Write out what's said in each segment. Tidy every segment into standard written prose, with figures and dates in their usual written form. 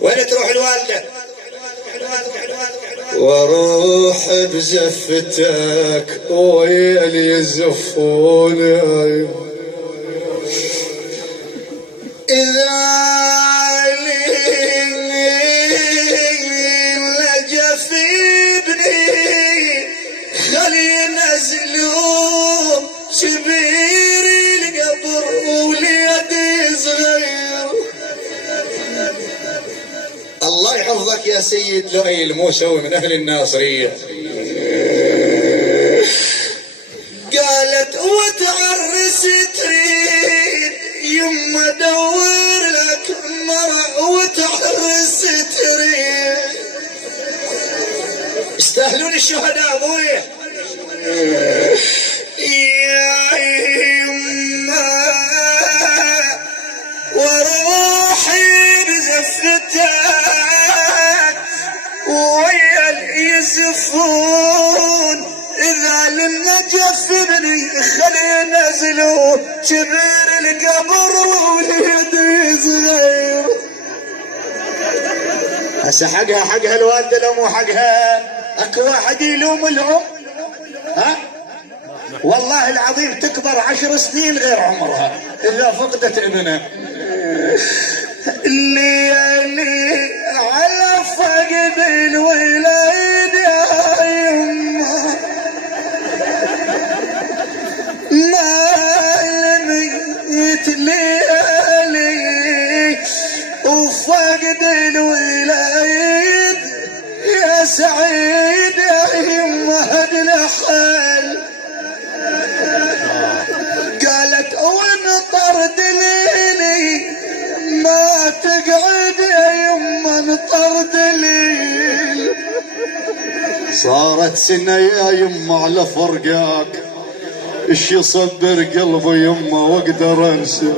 وين تروح الوالدة؟ واروح بزفتك ويا اللي يزفون إذا لجف ابني خلي ينزلهم شبير القبر وليدي صغير. الله يحفظك يا سيد لؤي الموسوي من أهل الناصرية. قالت وتعرس تريد يما دور لك مرة وتعرس تريد. يستاهلون الشهداء ابويا. يا يما وروحي بزفتك ويا يزفون إذا للنجف ابني خلي ينزلوا شبير القبر وليدي صغير. هسه حقها الوالدة لو مو حقها اكو واحد يلوم الام. ها والله العظيم تكبر 10 سنين غير عمرها اذا فقدت ابنها. الليالي على فقد الولاد يا يما مالميت ليالي وفقد الولاد يا سعيد يا يما هد الحال. قالت وين طرد ليلي ما تقعد يا يما نطرد ليل. صارت سنة يا يما على فرقاك ايش يصبر قلبي يما واقدر انسى.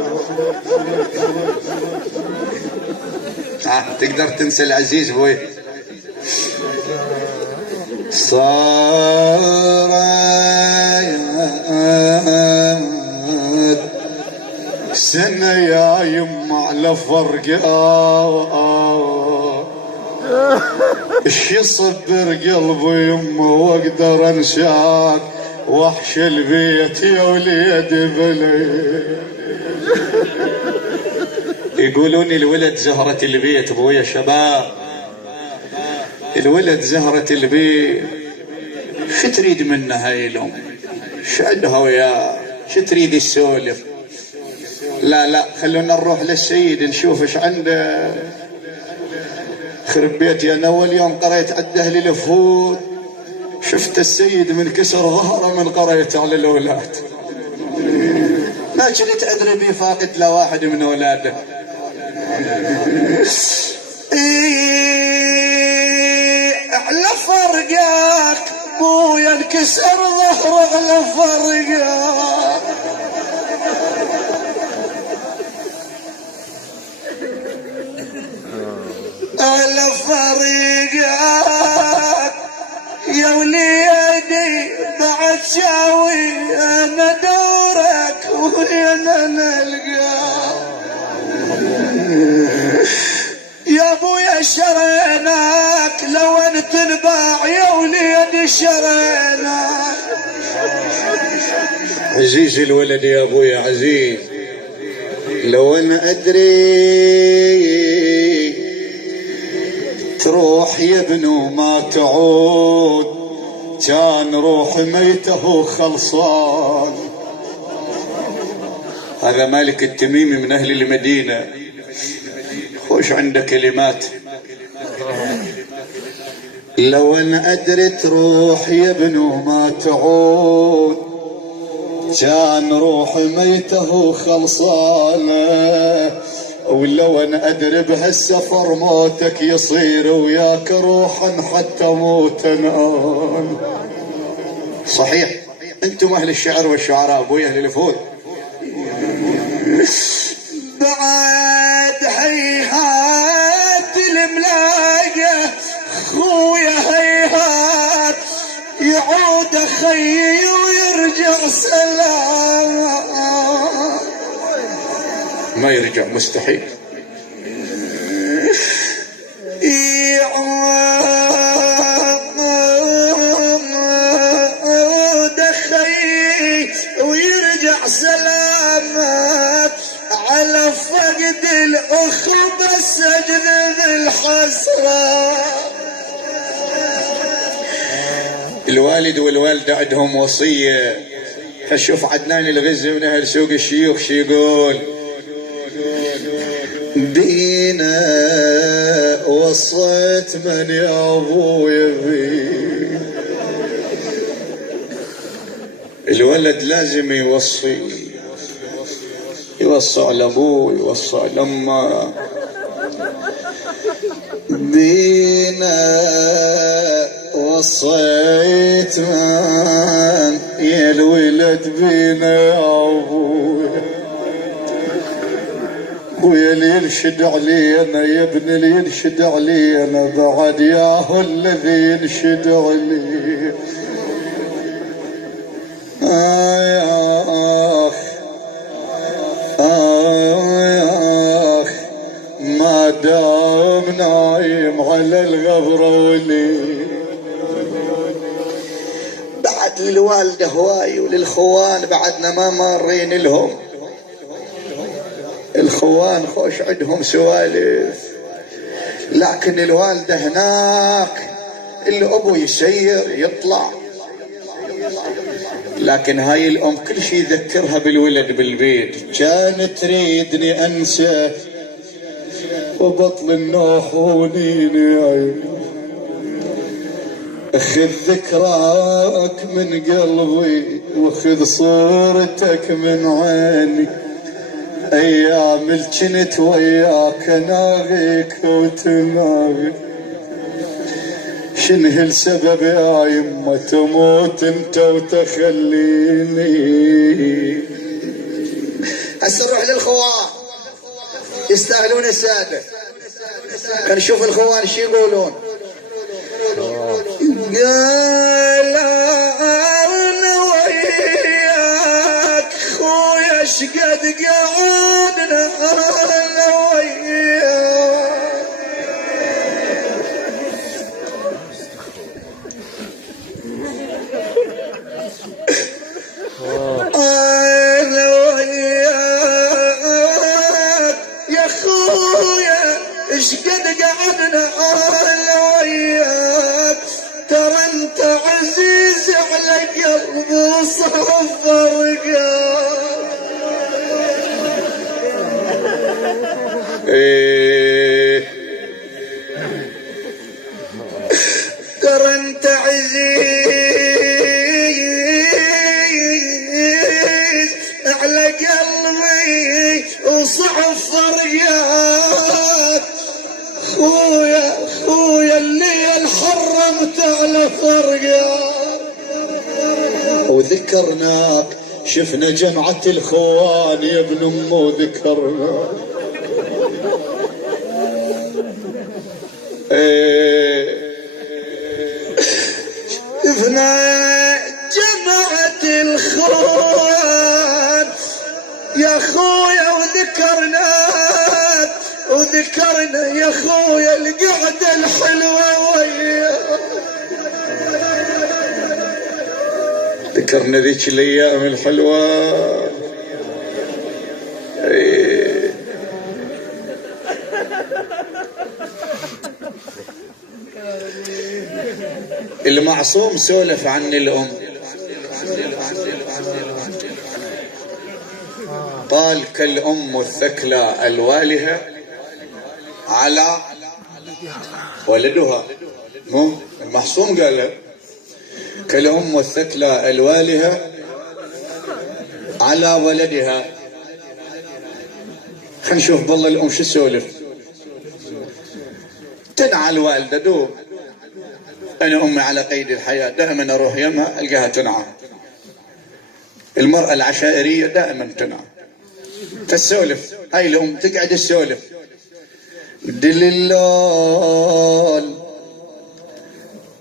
تقدر تنسى العزيز بوي. صارت سنة يا يما على فرقاك ايش يصبر قلبي يما واقدر انساك. وحش البيت يا وليدي بلي. يقولون الولد زهرة البيت ابويا شباب. الولد زهرة البيت. شو تريد منه هاي الام؟ شو عندها وياه؟ شو تريد السولف؟ لا خلونا نروح للسيد نشوف ايش عنده. خرب بيتي انا اول يوم قريت عند اهل الفود شفت السيد من كسر ظهره من قريت على الاولاد. ما كنت ادري بي فاقد لا واحد من اولاده. على فرقاك بويا انكسر ظهره على فرقاك. على فرقاك يا وليدي بعد شاوي انا دورك وين انا القاك. يا ابويا شريناك لو ان تنباع يا وليدي شريناك. عزيز الولد يا ابويا عزيز. لو انا ادري تروح يا ابنو ما تعود كان روح ميته خلصان. هذا مالك التميمي من اهل المدينة. خوش عنده كلمات. لو انا ادري تروح يا ابنو ما تعود كان روح ميته خلصانه. ولو انا ادري بهالسفر موتك يصير وياك روحا حتى موت الان. صحيح انتم اهل الشعر والشعراء ابوي اهل الفود. بعد هيهات الملاقة خويا هيهات يعود اخي ويرجع سلام. ما يرجع مستحيل. ويرجع سلامات على فقد الأخ بس أجذب الحسرة. الوالد والوالدة عندهم وصية. فشوف عدنان الغزي من أهل سوق الشيوخ شي يقول: بينا وصيت من يا أبويا بي. الولد لازم يوصي على أبوه، يوصي على أمه. بينا وصيت من يا الولد بينا يا أبويا، ويا اللي ينشد علينا يا ابن اللي ينشد علينا بعد ياهو الذي ينشد عليه. ما دام نايم على الغبرة ولي. بعد للوالدة هواي وللخوان بعدنا ما مارين لهم. الخوان خوش عندهم سوالف، لكن الوالدة هناك الأبو يسير يطلع. لكن هاي الأم كل شيء يذكرها بالولد بالبيت. كانت تريدني أنسى وبطل النوح ونيني، أخذ ذكراك من قلبي وخذ صورتك من عيني. أيام اللي كنت وياك ناغيك وتناغي، شنه السبب يا يمه تموت انت وتخليني. هسه نروح للخوان يستاهلون السادة. كان نشوف الخوان شي يقولون. قال انا وياك خويا شقد قعدنا انا وياك. انا وياك يا خويا شقد قعدنا انا وياك. ترى انت عزيز على قلبي وصفر ترى انت عزيز على قلبي وصفر قلبي. خويا اللي حرمت على فرقه. وذكرناك شفنا جمعة الخوان يا ابن امه ذكرناك. شفنا جمعة الخوان يا خويا وذكرنا يا خويا القعدة الحلوة وياك. ذكرنا ذيك الايام الحلوة. المعصوم سولف عن الام، قال: كالام الثكلى الوالهة على ولدها. مو المعصوم قال كالام الثكلى الوالهة على ولدها. خلينا نشوف والله الام شو تسولف. تنعى الوالدة دوب. انا امي على قيد الحياة دائما اروح يمها القاها تنعى. المرأة العشائرية دائما تنعى. تسولف هاي الام تقعد تسولف. دلال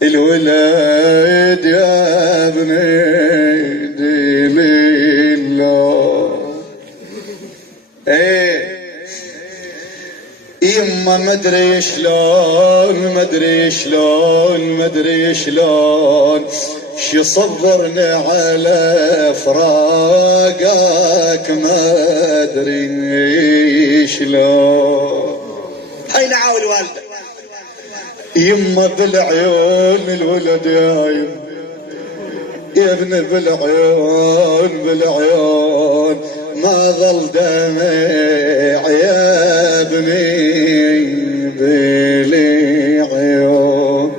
الولاد يا ابني دلال. يما مدري شلون شي صبرني على فراقك مدري شلون. هاي نعاول والده. يما بالعيون الولد يا ابن بالعيون ما ظل دمع يا ابني بالعيون.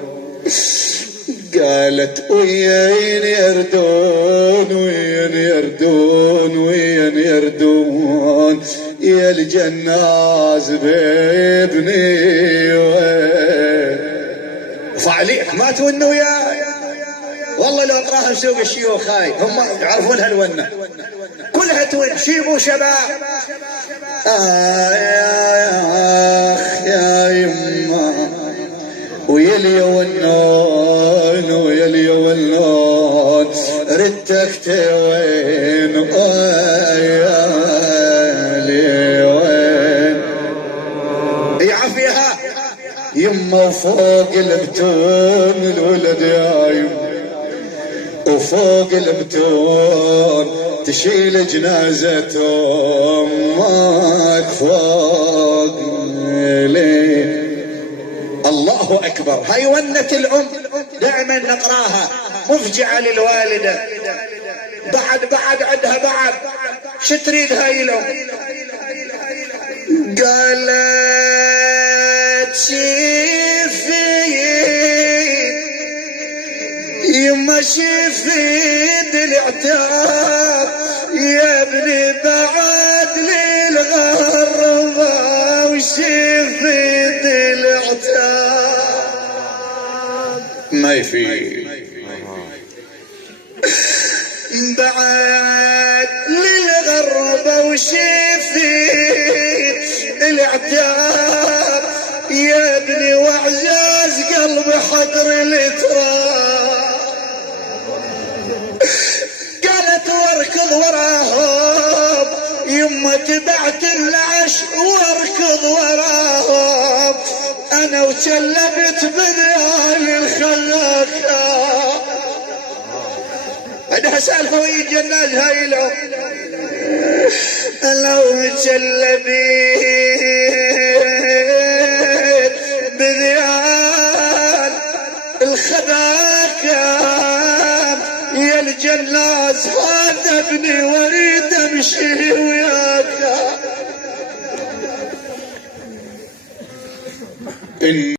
قالت وين يردون يا الجناز بابني وين. فعليك ما تونوا وياي والله لو اقراها سوق الشيوخ هاي هم يعرفون هالونه كلها تون شيبوا شباب. يا يما ويلي والنون ردك توين يا لي وين. يعافيها يما فوق البتون الولد يا يما وفوق البتون تشيل جنازة امك فوق لي. الله اكبر. هاي ونة الام دائما نقراها مفجعة للوالدة. بعد عندها بعد شو تريد هاي الام؟ قالت شفيد يما شفيد العتاب يا ابني بعد للغربة وشفيد العتاب ما يفيد بعد للغربة وشفيد العتاب يا ابني واعجاز قلب حضر التراب. قالت واركض وراهم يما تبعت العش واركض وراهم انا وشلبت بذيال الخلاخة. عندها سالفة ويجي الناس هاي لو متشلبين بذيال الخلاخة يا الجناز هذا ابني واريد امشي وياك.